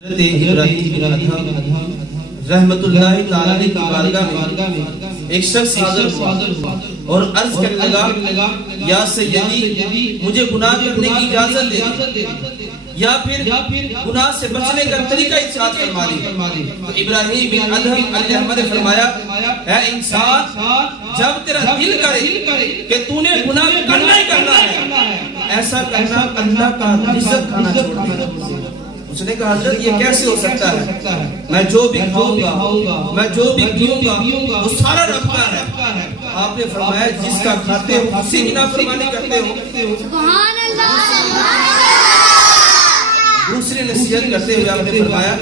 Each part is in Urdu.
ابراہیم بن ادہم رحمت اللہ تعالی کی بارگاہ میں ایک شخص حاضر ہوا اور عرض کرنے لگا یا سیدی مجھے گناہ کرنے کی اجازت دے یا پھر گناہ سے بچنے کا طریقہ ارشاد فرما دی۔ تو ابراہیم بن ادہم علیہ السلام نے فرمایا اے انسان جب تیرا دل کرے کہ تو نے گناہ کرنا ہی کرنا ہے ایسا کرنا اللہ کا رزق کھانا چھوڑ دے۔ اس نے کہا حضرت یہ کیسے ہو سکتا ہے؟ میں جو بھی کھاؤں گا میں جو بھی پیوں گا وہ سارا رب کا ہے۔ آپ نے فرمایا جس کا کھاتے ہو اسی کی نافرمانی کرتے ہو۔ سبحان اللہ۔ دوسری نصیحت کرتے ہوئے آپ نے فرمایا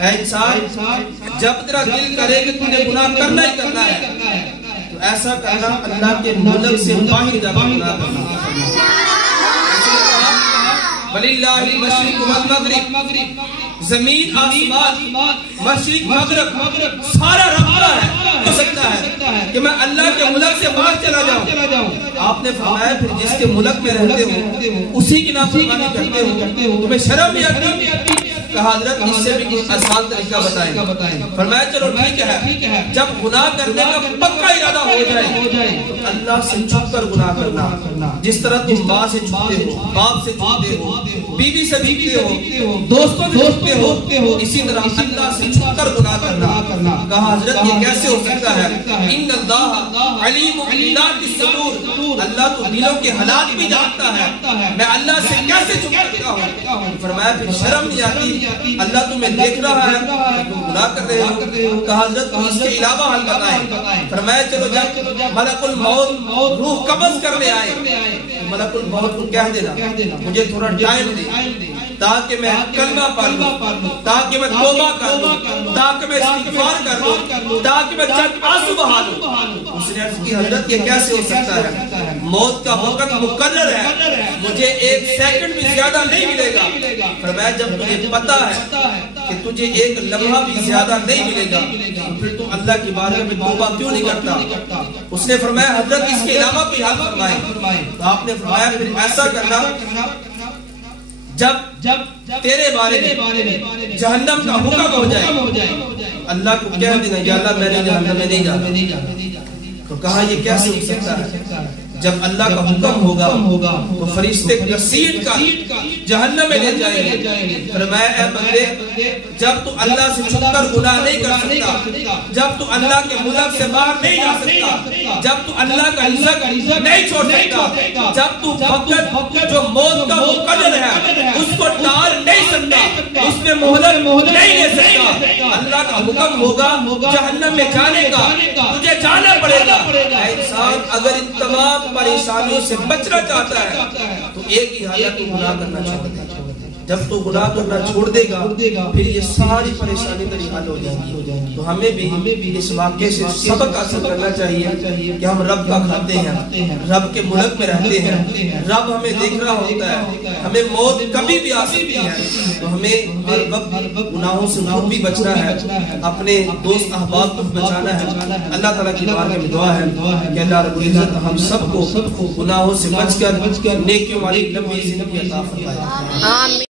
اے انسان جب تیرا دل کرے کہ تو نے گناہ کرنا ہی کرنا ہے تو ایسا کرنا اللہ کے ملک سے باہر جا کر گناہ کرنا۔ وَلِلَّهِ الْمَشْرِقُ وَالْمَغْرِبُ زمین آسمان مشرق مغرب سارا رب کا ہے۔ ہو سکتا ہے کہ میں اللہ کے ملک سے باہر چلا جاؤں۔ آپ نے فرمایا پھر جس کے ملک میں رہتے ہو اسی کی نافرمانی کرتے ہو تمہیں شرم نہیں آتی؟ کہا حضرت اس سے بھی کچھ آسان طریقہ بتائیں۔ فرمایا چلو ٹھیک ہے جب گناہ کرنے کا پکا ارادہ ہو جائے تو اللہ سے چھپ کر گناہ کرنا۔ جس طرح تم ماں سے چھپتے ہو باپ سے چھپتے ہو بیوی سے چھپتے ہو دوستوں سے چھپتے ہو اسی طرح اللہ سے چھپ کر گناہ کرنا۔ کہا حضرت یہ کیسے ہو سکتا ہے؟ ان اللہ علیم بذات الصدور اللہ تو دلوں کے حالات بھی جانتا ہے، میں اللہ سے کیسے چھپ سکتا ہوں؟ فرمایا پھر شرم نہیں آتی؟ اللہ تمہیں دیکھ رہا ہے تم گناہ کر رہے ہو۔ کہا حضرت اس کے علاوہ حل بتائیں۔ فرمایا چلو جب ملک الموت روح قبض کرنے آئے ملک الموت کو کہہ دینا مجھے تھوڑا ٹائم دے تاکہ میں کلمہ پڑھ لوں، تاکہ میں توبہ کر لوں، تاکہ میں استغفار کر لوں، تاکہ میں چند آنسو بہا لوں۔ اس نے عرض کی حضرت یہ کیسے ہو سکتا ہے؟ موت کا وقت مقرر ہے، مجھے ایک سیکنڈ بھی زیادہ نہیں ملے گا۔ فرمایا جب تجھے پتا ہے کہ تجھے ایک لمحہ بھی زیادہ نہیں ملے گا پھر تو اللہ کی بارگاہ میں توبہ کیوں نہیں کرتا؟ اس نے فرمایا حضرت اس کے علاوہ کوئی حل فرمائیں۔ تو آپ نے فرمایا پھر ایسا کرنا جب تیرے بارے میں جہنم کا حکم ہو جائے اللہ کو کہہ دینا یا اللہ میں نے جہنم میں نہیں جانا۔ تو کہا یہ کیسے ہو سکتا ہے؟ جب اللہ کا حکم ہوگا تو فرشتے گھسیٹ کا جہنم میں لے جائیں گے۔ فرمایا اے بندے جب تو اللہ سے چھپ کر گناہ نہیں کر سکتا، جب تو اللہ کے ملک سے باہر نہیں جا سکتا، جب تو اللہ کا رزق نہیں چھوڑ سکتا، جب تو فقط جو موت کا مقدر ہے اس کو ٹال نہیں سکتا، اس میں مہلت نہیں لے سکتا، اللہ کا حکم ہوگا جہنم میں جانے کا تجھے جانا پڑے گا۔ اے انسان اگر ان تمام پریشانیوں سے بچنا چاہتا ہے تو ایک ہی حالت گناہ کرنا چھوڑ دے۔ جب تو گناہ کرنا چھوڑ دے گا پھر یہ ساری پریشانی تیری حل ہو جائیں گی۔ تو ہمیں بھی اس واقعے سے سبق حاصل کرنا چاہیے کہ ہم رب کا کھاتے ہیں، رب کے ملک میں رہتے ہیں، رب ہمیں دیکھ رہا ہوتا ہے، ہمیں موت کبھی بھی آ سکتی ہے۔ تو ہمیں ہر وقت گناہوں سے خود بھی بچنا ہے، اپنے دوست احباب کو بچانا ہے۔ اللہ تعالیٰ کی بارگاہ میں دعا ہے کہ اللہ رب العزت ہم سب کو گناہوں سے بچ کر نیکیوں والی لمبی زندگی عطا فرمائے۔